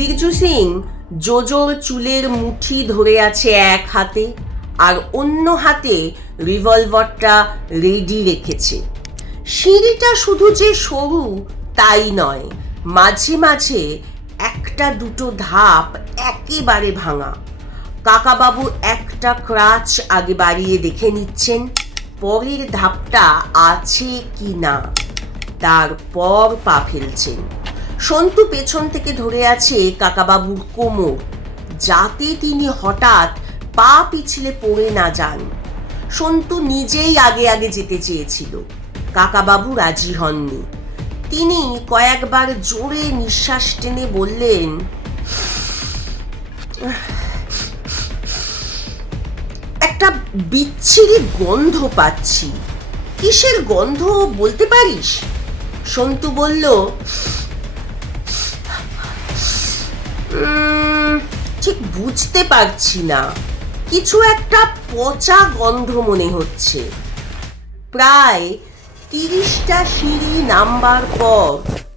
বিরজু সিং জোজোর চুলের মুঠি ধরে আছে এক হাতে, আর অন্য হাতে রিভলভারটা রেডি রেখেছে। সিঁড়িটা শুধু যে সরু তাই নয়, মাঝে মাঝে একটা দুটো ধাপ একেবারে ভাঙা। কাকাবাবু একটা ক্রাচ আগে বাড়িয়ে দেখে নিচ্ছেন পরের ধাপটা আছে কি না, তারপর পা ফেলছেন। সন্তু পেছন থেকে ধরে আছে কাকাবাবুর কোমর, যাতে তিনি হঠাৎ পা পিছলে পড়ে না যান। সন্তু নিজেই আগে আগে যেতে চেয়েছিল, কাকাবাবু রাজি হননি। তিনি কয়েকবার জোরে নিঃশ্বাস টেনে বললেন, একটা বিচ্ছিরি গন্ধ পাচ্ছি। কিসের গন্ধ বলতে পারিস? সন্তু বলল, ঠিক বুঝতে পারছি না, কিছু একটা পচা গন্ধ মনে হচ্ছে। প্রায় 30টা সিঁড়ি নামবার পর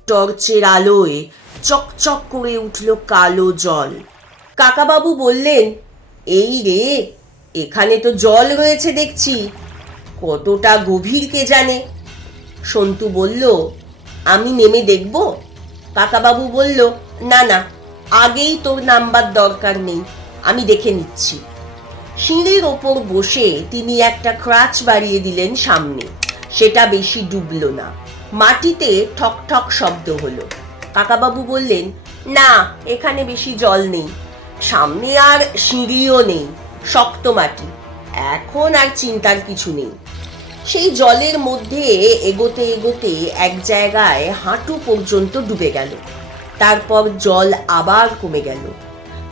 টর্চের আলোয় চকচক করে উঠল কালো জল। কাকাবাবু বললেন, এই রে, এখানে তো জল রয়েছে দেখছি, কতটা গভীর কে জানে। সন্তু বলল, আমি নেমে দেখব? কাকাবাবু বলল, না না, আগেই তোর নামবার দরকার নেই, আমি দেখে নিচ্ছি। সিঁড়ির ওপর বসে তিনি একটা ক্রাচ বাড়িয়ে দিলেন সামনে। সেটা বেশি ডুবল না, মাটিতে ঠক ঠক শব্দ হলো। কাকাবাবু বললেন, না, এখানে বেশি জল নেই, সামনে আর সিঁড়িও নেই, শক্ত মাটি, এখন আর চিন্তার কিছু নেই। সেই জলের মধ্যে এগোতে এগোতে এক জায়গায় হাঁটু পর্যন্ত ডুবে গেল, তারপর জল আবার কমে গেল।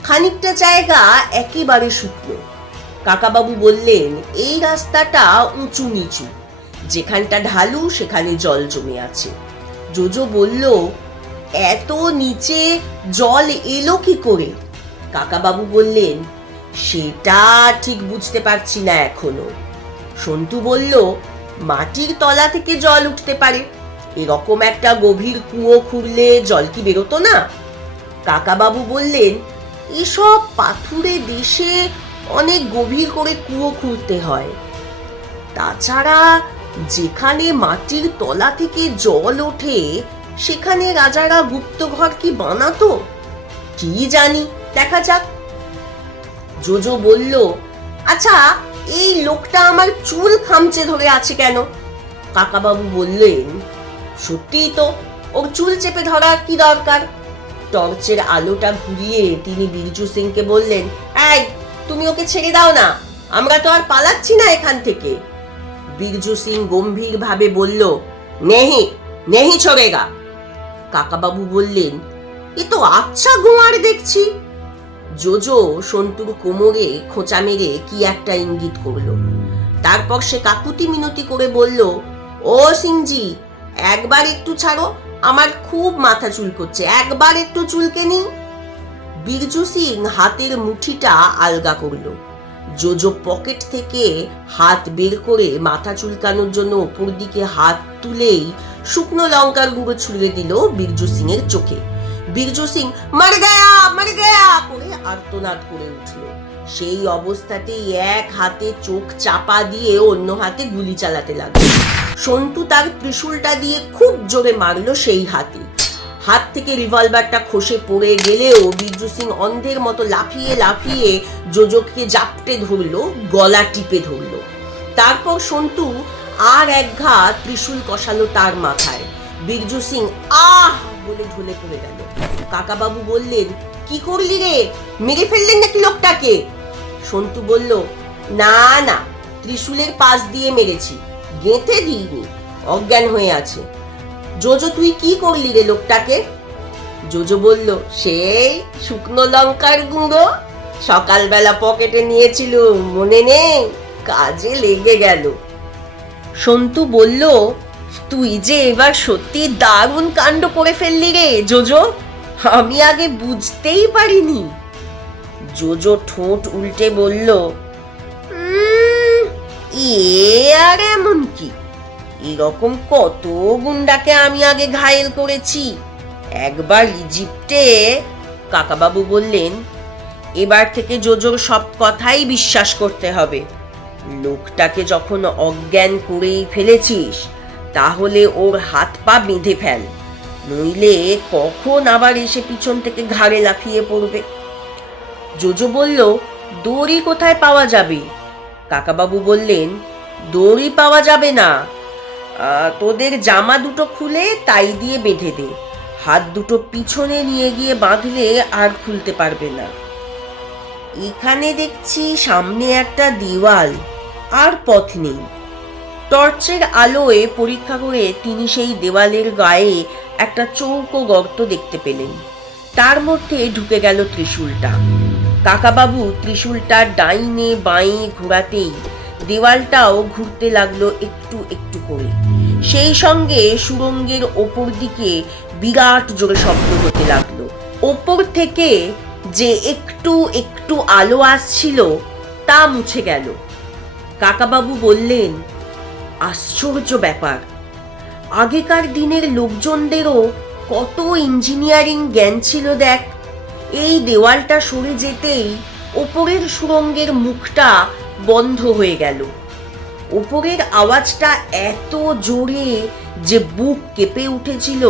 খানিকটা জায়গা একেবারে শুকনো। কাকাবাবু বললেন, এই রাস্তাটা উঁচু নিচু, যেখানটা ঢালু সেখানে জল জমে আছে। জোজো বলল, এত নিচে জল এলো কি করে? কাকাবাবু বললেন, সেটা ঠিক বুঝতে পারছি না এখনো। সন্তু বলল, মাটির তলা থেকে জল উঠতে পারে, এরকম একটা গভীর কুয়ো খুঁড়লে জল কি বেরোতো না? কাকাবাবু বললেন, এসব পাথুরে দেশে অনেক গভীর করে কুয়ো খুঁড়তে হয়, তাছাড়া যেখানে মাটির তলা থেকে জল ওঠে সেখানে রাজারা গুপ্তঘর কি বানাতো? কি জানি, দেখা যাক। জোজো বলল, আচ্ছা, এই লোকটা আমার চুল খামচে ধরে আছে কেন? কাকাবাবু বললেন, সত্যিই তো, ওর চুল চেপে ধরার কি দরকার? টর্চের আলোটা ঘুরিয়ে তিনি বিরজু সিংকে বললেন, এই, তুমি ওকে ছেড়ে দাও না, আমরা তো আর পালাচ্ছি না এখান থেকে। বিরজু সিং গম্ভীর ভাবে বলল, নেহি নেহি ছোড়েগা। কাকাবাবু বললেন, এ তো আচ্ছা গোয়ার দেখছি। জোজো সন্তুর কোমরে খোঁচা মেরে কি একটা ইঙ্গিত করলো, তারপর সে কাকুতি মিনতি করে বলল, ও সিংজি, একবার একটু ছাড়ো, আমার খুব মাথা চুলকোচ্ছে, একবার একটু চুলকে নি। বিরজু সিং হাতের মুঠিটা আলগা করলো। জোজো পকেট থেকে হাত বের করে মাথা চুলকানোর জন্য ওপর দিকে হাত তুলেই শুকনো লঙ্কার গুঁড়ো ছুঁড়ে দিল বিরজু সিং এর চোখে। বিরজু সিং মর গয়া করে আর্তনাদ করে উঠল। সেই অবস্থাতেই এক হাতে চোখ চাপা দিয়ে অন্য হাতে গুলি চালাতে লাগলো। সন্তু তার ত্রিশূলটা দিয়ে খুব জোরে মারলো সেই হাতে। হাত থেকে রিভলভারটা খসে পড়ে গেলেও বিরজু সিং অন্ধের মতো লাফিয়ে লাফিয়ে জোজোকে জাপটে ধরলো, গলা টিপে ধরলো। তারপর সন্তু আর এক ঘা ত্রিশূল কষালো তার মাথায়। বিরজু সিং আহ বলে ঢলে পড়ে গেল। কাকাবাবু বললেন, কি করলি রে, মেরে ফেললেন নাকি লোকটাকে? সন্তু বলল, না না, ত্রিশূলের পাশ দিয়ে মেরেছি, গেঁথে দিইনি, অজ্ঞান হয়ে আছে। জোজো, তুই কি করলি রে লোকটাকে? জোজো বলল, সেই শুকনো লঙ্কার গুঁড়ো, সকালবেলা পকেটে নিয়েছিল, মনে নেই, কাজে লেগে গেল। সন্তু বলল, তুই যে এবার সত্যি দারুণ কাণ্ড করে ফেললি রে জোজো, আমি আগে বুঝতেই পারিনি। জোজো ঠোঁট উল্টে বলল, এ আর এমন কি, এরকম কত গুন্ডাকে আমি আগে ঘায়েল করেছি। একবার ইজিপ্টে কাকাবাবু বললেন, এবার থেকে জোজোর সব কথাই বিশ্বাস করতে হবে। লোকটাকে যখন অজ্ঞান করেই ফেলেছিস, তাহলে ওর হাত পা বেঁধে ফেল, নইলে কখন আবার এসে পিছন থেকে ঘাড়ে লাফিয়ে পড়বে। জোজো বলল, দড়ি কোথায় পাওয়া যাবে? কাকাবাবু বললেন, দড়ি পাওয়া যাবে না, তোদের জামা দুটো খুলে তাই দিয়ে বেঁধে দে, হাত দুটো পিছনে নিয়ে গিয়ে বাঁধলে আর খুলতে পারবে না। এখানে দেখছি সামনে একটা দেওয়াল, আর পথ নেই। টর্চের আলোয় পরীক্ষা করে তিনি সেই দেওয়ালের গায়ে একটা চৌকো গর্ত দেখতে পেলেন। তার মধ্যে ঢুকে গেল ত্রিশূলটা। কাকাবাবু ত্রিশূলটা ডাইনে বাঁয়ে ঘোরাতেই দেওয়ালটাও ঘুরতে লাগলো একটু একটু করে। সেই সঙ্গে সুড়ঙ্গের ওপর দিকে বিরাট জোরে শব্দ হতে লাগলো। ওপর থেকে যে একটু একটু আলো আসছিল তা মুছে গেল। কাকাবাবু বললেন, আশ্চর্য ব্যাপার, আগেকার দিনের লোকজনদেরও কত ইঞ্জিনিয়ারিং জ্ঞান ছিল দেখ। এই দেওয়ালটা সরে যেতেই ওপরের সুড়ঙ্গের মুখটা বন্ধ হয়ে গেল। ওপরের আওয়াজটা এত জোরে যে বুক কেঁপে উঠেছিল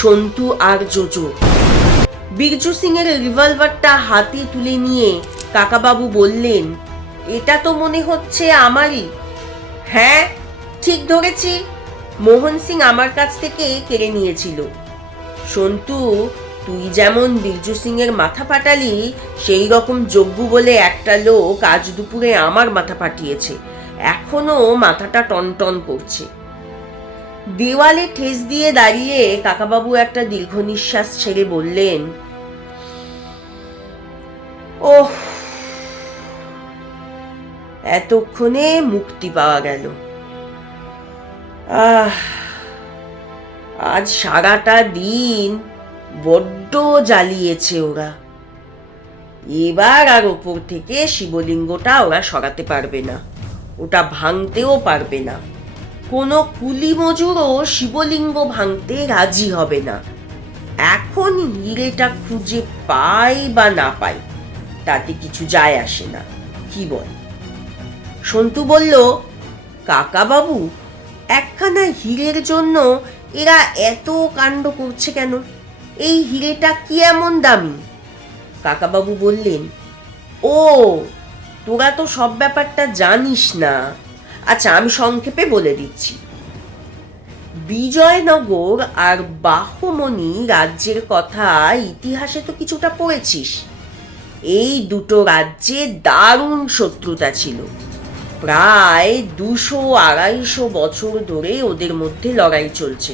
সন্তু আর জোজো। বীরজু সিং এর রিভলভারটা হাতে তুলে নিয়ে কাকাবাবু বললেন, এটা তো মনে হচ্ছে আমারই। হ্যাঁ, ঠিক ধরেছি, মোহন সিং আমার কাছ থেকে কেড়ে নিয়েছিল। সন্তু, তুই যেমন বীরজু সিং এর মাথা ফাটালি, সেই রকম যজ্ঞু বলে একটা লোক আজ দুপুরে আমার মাথা ফাটিয়েছে, এখনো মাথাটা টনটন করছে। দেওয়ালে ঠেস দিয়ে দাঁড়িয়ে কাকাবাবু একটা দীর্ঘ নিঃশ্বাস ছেড়ে বললেন, ওহ, এতক্ষণে মুক্তি পাওয়া গেল। আজ সারাটা দিন বড্ড জ্বালিয়েছে ওরা। এবার আর ওপর থেকে শিবলিঙ্গটা ওরা সরাতে পারবে না, ওটা ভাঙতেও পারবে না। কোনো কুলি মজুরও শিবলিঙ্গ ভাঙতে রাজি হবে না। এখন হিরেটা খুঁজে পাই বা না পাই তাতে কিছু যায় আসে না, কি বল? সন্তু বলল, কাকাবাবু, একখানা হীরের জন্য এরা এত কাণ্ড করছে কেন? এই হীরেটা কি এমন দামি? কাকাবাবু বললেন, ও, তোরা তো সব ব্যাপারটা জানিস না। আচ্ছা, আমি সংক্ষেপে বলে দিচ্ছি। বিজয়নগর আর বাহমনি রাজ্যের কথা ইতিহাসে তো কিছুটা পড়েছিস। এই দুটো রাজ্যে দারুণ শত্রুতা ছিল। প্রায় 200-250 বছর ধরে ওদের মধ্যে লড়াই চলছে।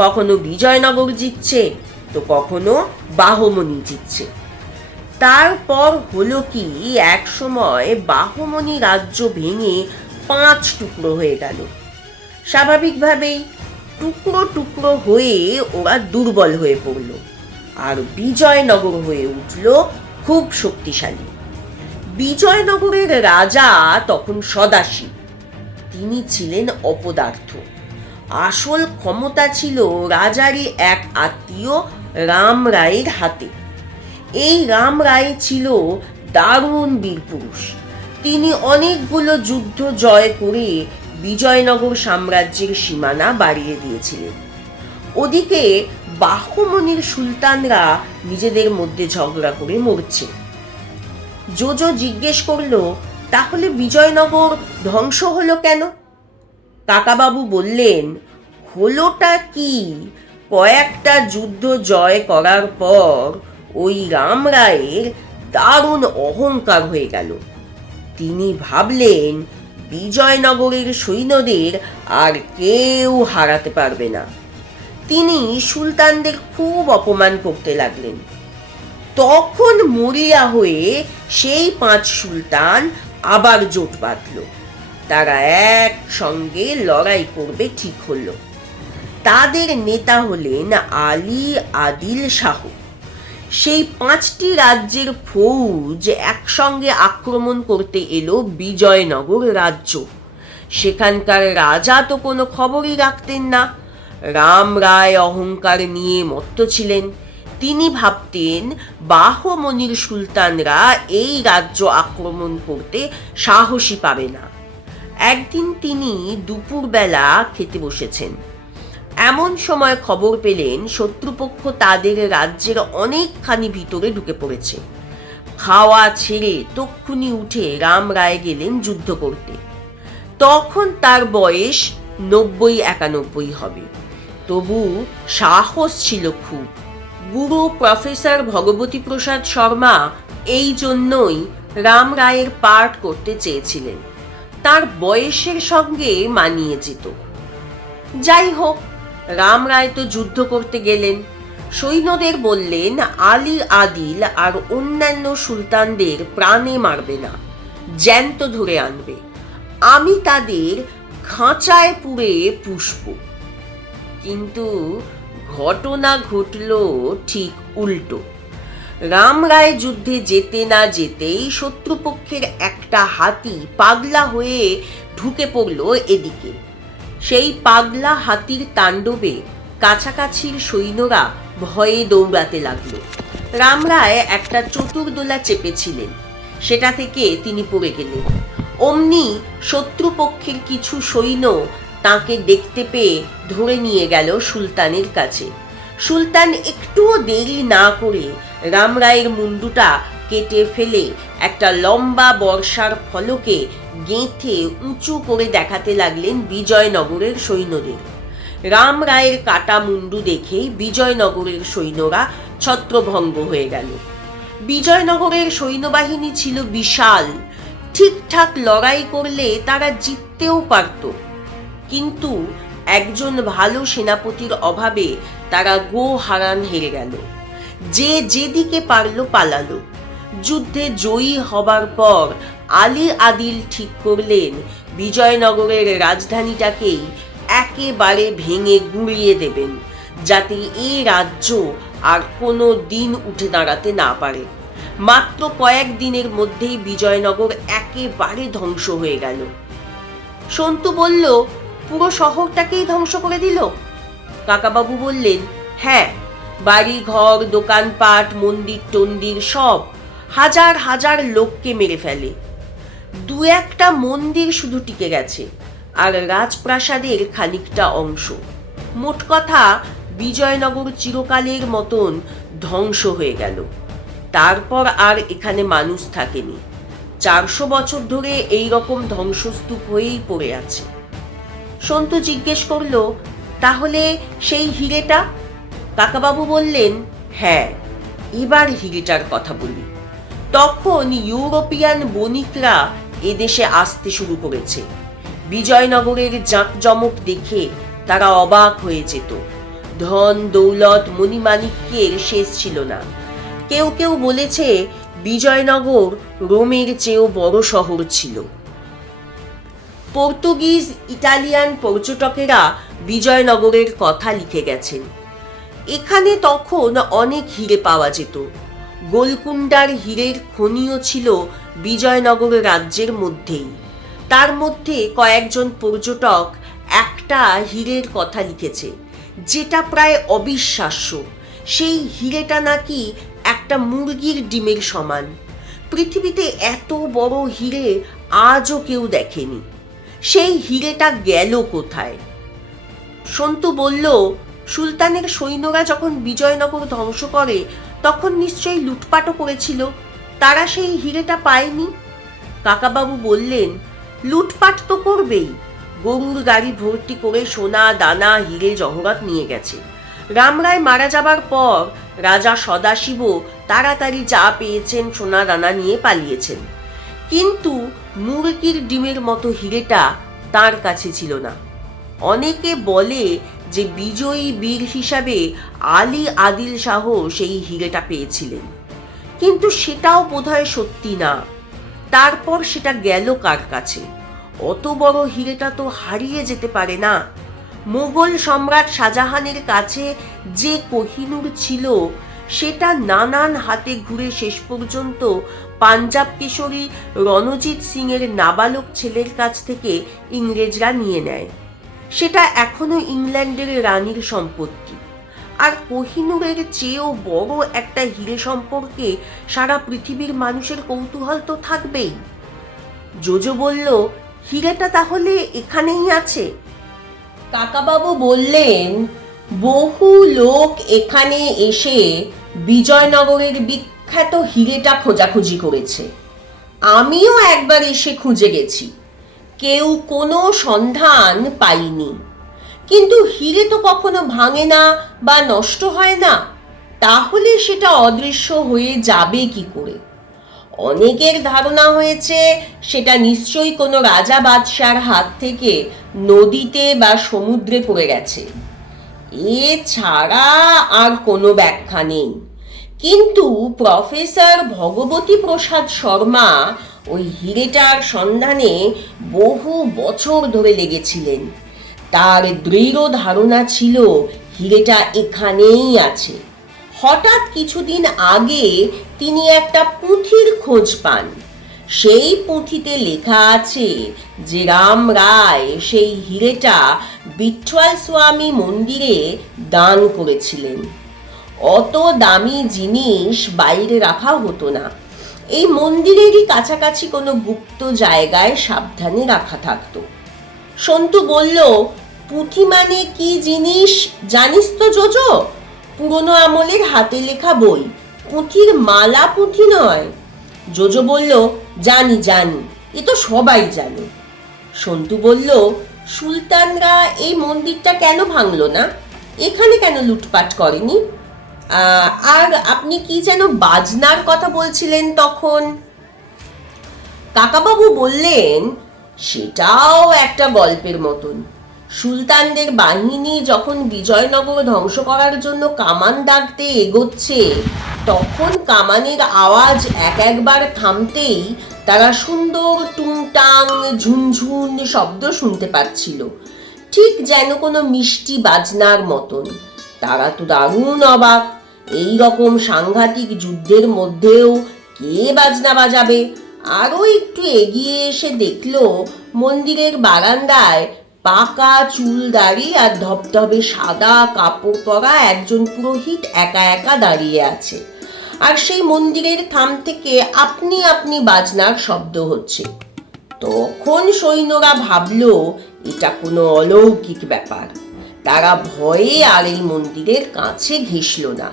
কখনো বিজয়নগর জিতছে তো কখনো বাহমনি জিতছে। তারপর হলো কি, এক সময় বাহমনি রাজ্য ভেঙে 5 টুকরো হয়ে গেল। স্বাভাবিকভাবেই টুকরো টুকরো হয়ে ওরা দুর্বল হয়ে পড়ল, আর বিজয়নগর হয়ে উঠল খুব শক্তিশালী। বিজয়নগরের রাজা তখন সদাশিব। তিনি ছিলেন অপদার্থ। আসল ক্ষমতা ছিল রাজারই এক আত্মীয় রাম রায়ের হাতে। এই রাম রায় ছিল দারুণ বীরপুরুষ। তিনি অনেকগুলো যুদ্ধ জয় করে বিজয়নগর সাম্রাজ্যের সীমানা বাড়িয়ে দিয়েছিলেন। ওদিকে বাহমনির সুলতানরা নিজেদের মধ্যে ঝগড়া করে মরছে। জোজো জিজ্ঞেস করলো, তাহলে বিজয়নগর ধ্বংস হলো কেন? কাকাবাবু বললেন, হলোটা কি, কয়েকটা যুদ্ধ জয় করার পর ওই রাম রায়ের দারুণ অহংকার হয়ে গেল। তিনি ভাবলেন বিজয়নগরের সৈন্যদের আর কেউ হারাতে পারবে না। তিনি সুলতানদের খুব অপমান করতে লাগলেন। তখন মরিয়া হয়ে সেই 5 সুলতান আবার জোট বাঁধল। তারা একসঙ্গে লড়াই করবে ঠিক হলো। তাদের নেতা হলেন আলী আদিল শাহ। সেই 5টি রাজ্যের ফৌজ একসঙ্গে আক্রমণ করতে এলো বিজয়নগর রাজ্য। সেখানকার রাজা তো কোনো খবরই রাখতেন না। রাম রায় অহংকার নিয়ে মত্ত ছিলেন। তিনি ভাবতেন বাহমনির সুলতানরা এই রাজ্য আক্রমণ করতে সাহসী পাবে না। একদিন তিনি দুপুরবেলা খেতে বসেছেন, এমন সময় খবর পেলেন শত্রুপক্ষ তাদের রাজ্যের অনেকখানি ভিতরে ঢুকে পড়েছে। খাওয়া ছেড়ে তক্ষুনি উঠে রাম রায় গেলেন যুদ্ধ করতে। তখন তার বয়স ৯০-৯১ হবে, তবু সাহস ছিল খুব। গুরু প্রফেসর ভগবতী প্রসাদ শর্মা এই জন্যই রাম রায়ের পাঠ করতে চেয়েছিলেন, তার বয়সের সঙ্গে মানিয়ে যেত। যাই হোক, রাম রায় তো যুদ্ধ করতে গেলেন। সৈন্যদের বললেন আলী আদিল আর অন্যান্য সুলতানদের প্রাণে মারবে না, জ্যান্ত ধরে আনবে, আমি তাদের খাঁচায় পুরে পুষব। কিন্তু ঘটনা ঘটল ঠিক উল্টো। রাম রায় যুদ্ধে যেতে না যেতেই শত্রুপক্ষের একটা হাতি পাগলা হয়ে ঢুকে পড়ল এদিকে। সেই পাগলা হাতির তাণ্ডবে কাছাকাছির সৈন্যরা ভয়ে দৌড়াতে লাগলো। রাম রায় একটা চতুর্দোলা চেপেছিলেন, সেটা থেকে তিনি পড়ে গেলেন। অমনি শত্রুপক্ষের কিছু সৈন্য তাকে দেখতে পেয়ে ধরে নিয়ে গেল সুলতানের কাছে। সুলতান একটুও দেরি না করে রাম রায়ের মুন্ডুটা কেটে ফেলে একটা লম্বা বর্ষার ফলকে গেঁথে উঁচু করে দেখাতে লাগলেন বিজয়নগরের সৈন্যদের। রাম রায়ের কাটা মুন্ডু দেখেই বিজয়নগরের সৈন্যরা ছত্রভঙ্গ হয়ে গেল। বিজয়নগরের সৈন্যবাহিনী ছিল বিশাল, ঠিকঠাক লড়াই করলে তারা জিততেও পারত, কিন্তু একজন ভালো সেনাপতির অভাবে তারা গো হারান হেরে গেল। যে যেদিকে পারল পালালো। যুদ্ধে জয়ী হবার পর আলী আদিল ঠিক করলেন বিজয়নগরের রাজধানীটাকেই একেবারে ভেঙে গুঁড়িয়ে দেবেন, যাতে এই রাজ্য আর কোনো দিন উঠে দাঁড়াতে না পারে। মাত্র কয়েক দিনের মধ্যেই বিজয়নগর একেবারে ধ্বংস হয়ে গেল। সন্তু বলল, পুরো শহরটাকেই ধ্বংস করে দিল? কাকাবাবু বললেন, হ্যাঁ, বাড়ি ঘর, দোকানপাট, মন্দির টন্দির সব, হাজার হাজার লোককে মেরে ফেলে। দু একটা মন্দির শুধু টিকে গেছে, আর রাজপ্রাসাদের খানিকটা অংশ। মোট কথা বিজয়নগর চিরকালের মতন ধ্বংস হয়ে গেল। তারপর আর এখানে মানুষ থাকেনি। 400 বছর ধরে এই রকম ধ্বংসস্তূপ হয়েই পড়ে আছে। সন্তু জিজ্ঞেস করল, তাহলে সেই হিরেটা? কাকাবাবু বললেন, হ্যাঁ, এবার হিরেটার কথা বলি। তখন ইউরোপিয়ান বণিকরা এদেশে আসতে শুরু করেছে। বিজয়নগরের জাঁকজমক দেখে তারা অবাক হয়ে যেত। ধন দৌলত মণিমাণিক্যের শেষ ছিল না। কেউ কেউ বলেছে বিজয়নগর রোমের চেয়েও বড় শহর ছিল। পর্তুগিজ, ইটালিয়ান পর্যটকেরা বিজয়নগরের কথা লিখে গেছেন। এখানে তখন অনেক হিরে পাওয়া যেত। গোলকুন্ডার হীরের খনিও ছিল বিজয়নগর রাজ্যের মধ্যেই। তার মধ্যে কয়েকজন পর্যটক একটা হীরের কথা লিখেছে, যেটা প্রায় অবিশ্বাস্য। সেই হীরেটা নাকি একটা মুরগির ডিমের সমান। পৃথিবীতে এত বড় হীরে আজও কেউ দেখেনি। সেই হীরেটা গেল কোথায়? সন্তু বলল, সুলতানের সৈন্যরা যখন বিজয়নগর ধ্বংস করে তখন নিশ্চয়ই লুটপাটও করেছিল, তারা সেই হীরেটা পায়নি। কাকাবাবু বললেন, লুটপাট তো করবেই, গরুর গাড়ি ভর্তি করে সোনা দানা হীরে জহরত নিয়ে গেছে। রাম রায় মারা যাবার পর রাজা সদাশিবও তাড়াতাড়ি যা পেয়েছেন সোনা দানা নিয়ে পালিয়েছেন, কিন্তু মুরগির ডিমের মতো হীরেটা তার কাছে ছিল না। অনেকে বলে যে বিজয়ী বীর হিসাবে আলী আদিল শাহ সেই হীরেটা পেয়েছিলেন, কিন্তু সেটাও বোধহয় সত্যি না। তারপর সেটা গেল কার কাছে? অত বড় হীরেটা তো হারিয়ে যেতে পারে না। মোগল সম্রাট শাহজাহানের কাছে যে কোহিনূর ছিল সেটা নানান হাতে ঘুরে শেষ পর্যন্ত পাঞ্জাব কেশরী রণজিৎ সিং এর নাবালক ছেলের কাছ থেকে ইংরেজরা নিয়ে নেয়। সেটা এখনো ইংল্যান্ডের রানীর সম্পত্তি। আর কোহিনূরের চেয়েও বড় একটা হিরে সম্পর্কে সারা পৃথিবীর মানুষের কৌতূহল তো থাকবেই। জোজো বলল, হিরেটা তাহলে এখানেই আছে? কাকাবাবু বললেন, বহু লোক এখানে এসে বিজয়নগরের বিখ্যাত হিরেটা খোঁজাখুঁজি করেছে। আমিও একবার এসে খুঁজে গেছি, কেউ কোনো সন্ধান পাইনি। কিন্তু হিরে তো কখনো ভাঙে না বা নষ্ট হয় না, তাহলে সেটা অদৃশ্য হয়ে যাবে কি করে? অনেকের ধারণা হয়েছে সেটা নিশ্চয়ই কোনো রাজা বাদশার হাত থেকে নদীতে বা সমুদ্রে পড়ে গেছে। এছাড়া আর কোনো ব্যাখ্যা নেই। কিন্তু প্রফেসর ভগবতী প্রসাদ শর্মা ওই হিরেটার সন্ধানে বহু বছর ধরে লেগেছিলেন। তার দৃঢ় ধারণা ছিল হিরেটা এখানেই আছে। হঠাৎ কিছুদিন আগে তিনি একটা পুঁথির খোঁজ পান। সেই পুঁথিতে লেখা আছে যে রাম রায় সেই হিরেটা বিঠ্ঠল স্বামী মন্দিরে দান করেছিলেন। অত দামি জিনিস বাইরে রাখা হতো না, এই মন্দিরেরই কাছাকাছি কোনো গুপ্ত জায়গায় সাবধানে রাখা থাকতো। সন্তু বলল, পুঁথি মানে কি জিনিস জানিস তো জোজো? পুরনো আমলের হাতে লেখা বই, পুঁথির মালা পুঁথি নয়। জোজো বলল, জানি জানি, এ তো সবাই জানে। সন্তু বলল, সুলতানরা এই মন্দিরটা কেন ভাঙলো না? এখানে কেন লুটপাট করেনি? আর আপনি কি যেন বাজনার কথা বলছিলেন তখন? কাকাবাবু বললেন, সেটাও একটা গল্পের মতন। সুলতানদের বাহিনী যখন বিজয়নগর ধ্বংস করার জন্য কামান দাগতে এগোচ্ছে, তখন কামানের আওয়াজ একবার থামতেই তারা সুন্দর টুংটাং ঝুনঝুন শব্দ শুনতে পাচ্ছিল, ঠিক যেন কোনো মিষ্টি বাজনার মতন। তারা তো দারুণ অবাক, এই রকম সাংঘাতিক যুদ্ধের মধ্যেও কে বাজনা বাজাবে? আরও একটু এগিয়ে এসে দেখলো মন্দিরের বারান্দায় পাকা চুল দাড়ি আর ধবধবে সাদা কাপড় পরা একজন পুরোহিত একা একা দাঁড়িয়ে আছে, আর সেই মন্দিরের থাম থেকে আপনি আপনি বাজনার শব্দ হচ্ছে। তখন সৈন্যরা ভাবলো এটা কোনো অলৌকিক ব্যাপার। তারা ভয়ে আর এই মন্দিরের কাছে ঘেঁষল না।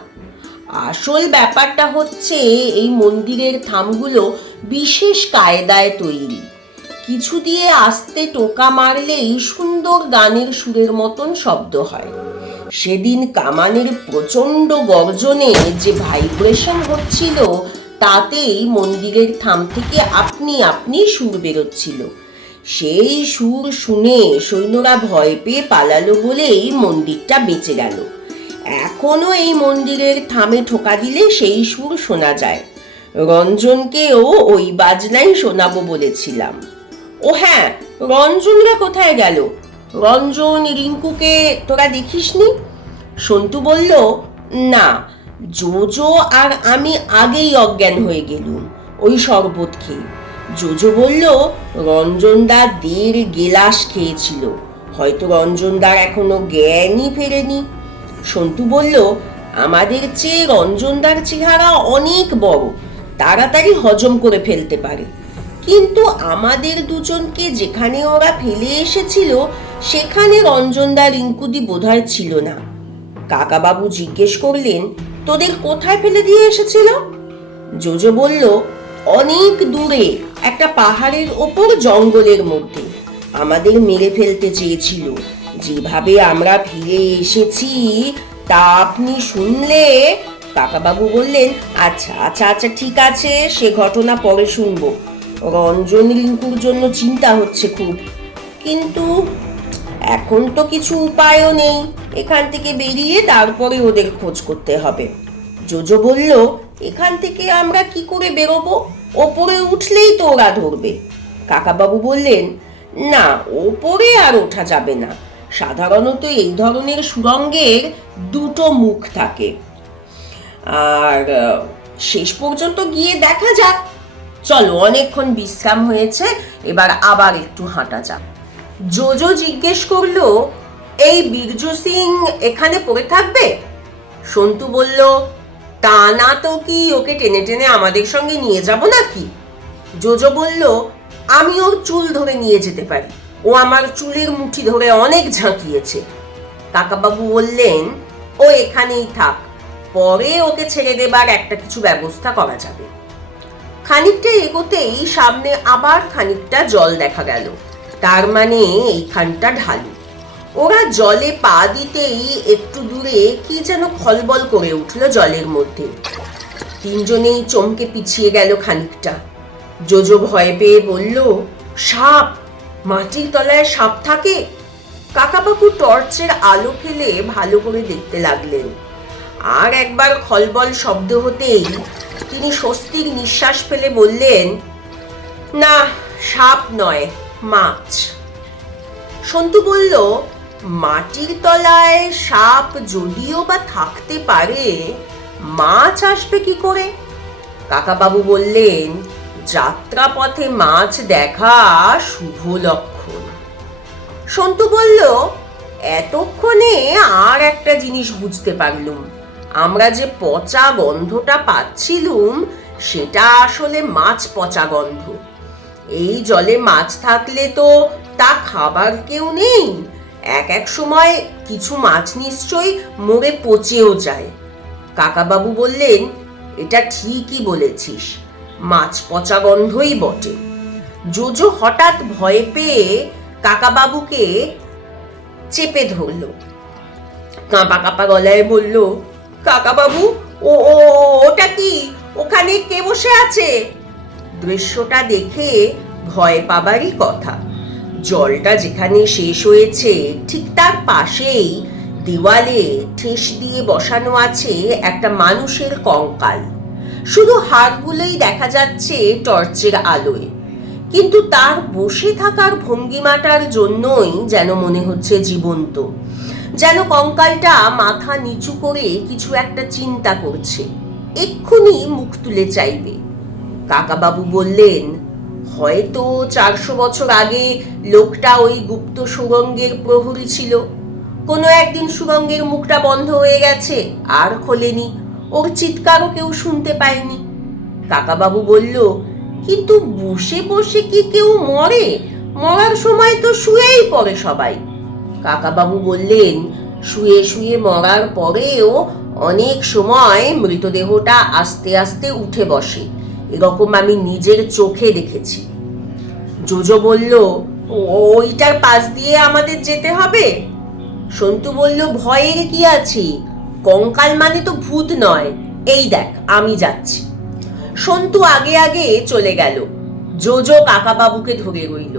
আসল ব্যাপারটা হচ্ছে এই মন্দিরের থামগুলো বিশেষ কায়দায় তৈরি। কিছু দিয়ে আস্তে টোকা মারলেই সুন্দর গানের সুরের মতন শব্দ হয়। সেদিন কামানের প্রচণ্ড গর্জনে যে ভাইব্রেশন হচ্ছিল, তাতেই মন্দিরের থাম থেকে আপনি আপনি সুর বেরোচ্ছিল। সেই সুর শুনে সৈন্যরা ভয় পেয়ে পালালো বলেই মন্দিরটা বেঁচে গেল। এখনো এই মন্দিরের থামে ঠোকা দিলে সেই সুর শোনা যায়। রঞ্জনকেও ওই বাজনাই শোনাবো বলেছিলাম। ও হ্যাঁ, রঞ্জনরা কোথায় গেল? রঞ্জন রিঙ্কুকে তোরা দেখিসনি? সন্তু বলল, না, জোজো আর আমি আগেই অজ্ঞান হয়ে গেলুম ওই শরবত খেয়ে। জোজো বলল, রঞ্জনদা 1.5 গেলাস খেয়েছিল, হয়তো রঞ্জনদার এখনো জ্ঞানই ফেরেনি। সন্তু বলল, আমাদের চেয়ে রঞ্জনদার চেহারা অনেক বড়, তাড়াতাড়ি হজম করে ফেলতে পারে, কিন্তু আমাদের দুজনকে যেখানে ওরা ফেলে এসেছিল সেখানে রঞ্জনদা রিঙ্কুদি বোধহয় ছিল না। কাকাবাবু জিজ্ঞেস করলেন, তোদের কোথায় ফেলে দিয়ে এসেছিল? জোজো বলল, অনেক দূরে একটা পাহাড়ের ওপর জঙ্গলের মধ্যে। আমাদের মেরে ফেলতে চেয়েছিল। যেভাবে আমরা ফিরে এসেছি তা আপনি শুনলে। কাকাবাবু বললেন, আচ্ছা আচ্ছা আচ্ছা, ঠিক আছে, সে ঘটনা পরে শুনবো। রঞ্জন রিঙ্কুর জন্য চিন্তা হচ্ছে খুব, কিন্তু এখন তো কিছু উপায়ও নেই। এখান থেকে বেরিয়ে তারপরে ওদের খোঁজ করতে হবে। জোজো বলল, এখান থেকে আমরা কি করে বেরোবো? ওপরে উঠলেই তো ওরা ধরবে। কাকাবাবু বললেন, না, ওপরে আর ওঠা যাবে না। সাধারণত এই ধরনের সুড়ঙ্গের 2টো মুখ থাকে, আর শেষ পর্যন্ত গিয়ে দেখা যাক। চলো, অনেকক্ষণ বিশ্রাম হয়েছে, এবার আবার একটু হাঁটা যাক। জোজো জিজ্ঞেস করলো, এই বীরজু সিং এখানে পড়ে থাকবে? সন্তু বলল, তা না তো কি ওকে টেনে টেনে আমাদের সঙ্গে নিয়ে যাব নাকি? জোজো বলল, আমি ওর চুল ধরে নিয়ে যেতে পারি, ও আমার চুলের মুঠি ধরে অনেক ঝাঁকিয়েছে। কাকাবাবু বললেন, ও এখানেই থাক, পরে ওকে ছেড়ে দেবার একটা কিছু ব্যবস্থা করা যাবে। খানিকটা এগোতেই সামনে আবার খানিকটা জল দেখা গেল, তার মানে এইখানটা ঢালু। ওরা জলে পা দিতেই একটু দূরে কি যেন খলবল করে উঠল জলের মধ্যে। তিনজনেই চমকে পিছিয়ে গেল খানিকটা। জোজো ভয় পেয়ে বলল, সাপ, মাটির তলায় সাপ থাকে। কাকাবাবু টর্চের আলো ফেলে ভালো করে দেখতে লাগলেন। আর একবার খলবল শব্দ হতেই তিনি স্বস্তির নিঃশ্বাস ফেলে বললেন, না, সাপ নয়, মাছ। সন্তু বলল, মাটির তলায় সাপ যদিও বা থাকতে পারে, মাছ আসবে কি করে? কাকাবাবু বললেন, যাত্রাপথে মাছ দেখা শুভ লক্ষণ। সন্তু বলল, এতক্ষণে আর একটা জিনিস বুঝতে পারলুম, আমরা যে পচা গন্ধটা পাচ্ছিলুম সেটা আসলে মাছ পচা গন্ধ। এই জলে মাছ থাকলে তো তা খাবার কেউ নেই, এক এক সময় কিছু মাছ নিশ্চয়ই মরে পচেও যায়। কাকাবাবু বললেন, এটা ঠিকই বলেছিস, মাছ পচা গন্ধই বটে। জোজো হঠাৎ ভয় পেয়ে কাকাবাবুকে চেপে ধরল, কাঁপা কাঁপা গলায় বলল, কাকাবাবু, ও ওটা কি, ওখানে কে বসে আছে? দৃশ্যটা দেখে ভয় পাবারই কথা। জলটা যেখানে শেষ হয়েছে ঠিক তার পাশেই দেওয়ালে ঠেস দিয়ে বসানো আছে একটা মানুষের কঙ্কাল। শুধু হাড়গুলোই দেখা যাচ্ছে টর্চের আলোয়, কিন্তু তার বসে থাকার ভঙ্গিমাটার জন্যই যেন মনে হচ্ছে জীবন্ত, যেন কঙ্কালটা মাথা নিচু করে কিছু একটা চিন্তা করছে, এক্ষুনি মুখ তুলে চাইবে। কাকাবাবু বললেন, হয়তো 400 বছর আগে লোকটা ওই গুপ্ত সুড়ঙ্গের প্রহরী ছিল। কোনো একদিন সুড়ঙ্গের মুখটা বন্ধ হয়ে গেছে, আর খোলেনি, ওর চিৎকারও কেউ শুনতে পায়নি। কাকাবাবু বলল, কিন্তু বসে বসে কি কেউ মরে? মরার সময় তো শুয়েই পড়ে সবাই। কাকাবাবু বললেন, শুয়ে শুয়ে মরার পরেও অনেক সময় মৃতদেহটা আস্তে আস্তে উঠে বসে, এরকম আমি নিজের চোখে দেখেছি। জোজো বলল, ওইটার পাশ দিয়ে আমাদের যেতে হবে? সন্তু বলল, ভয়ের কি আছে, কঙ্কাল মানে তো ভূত নয়, এই দেখ আমি যাচ্ছি। সন্তু আগে আগে চলে গেল, জোজো কাকাবাবুকে ধরে রইল।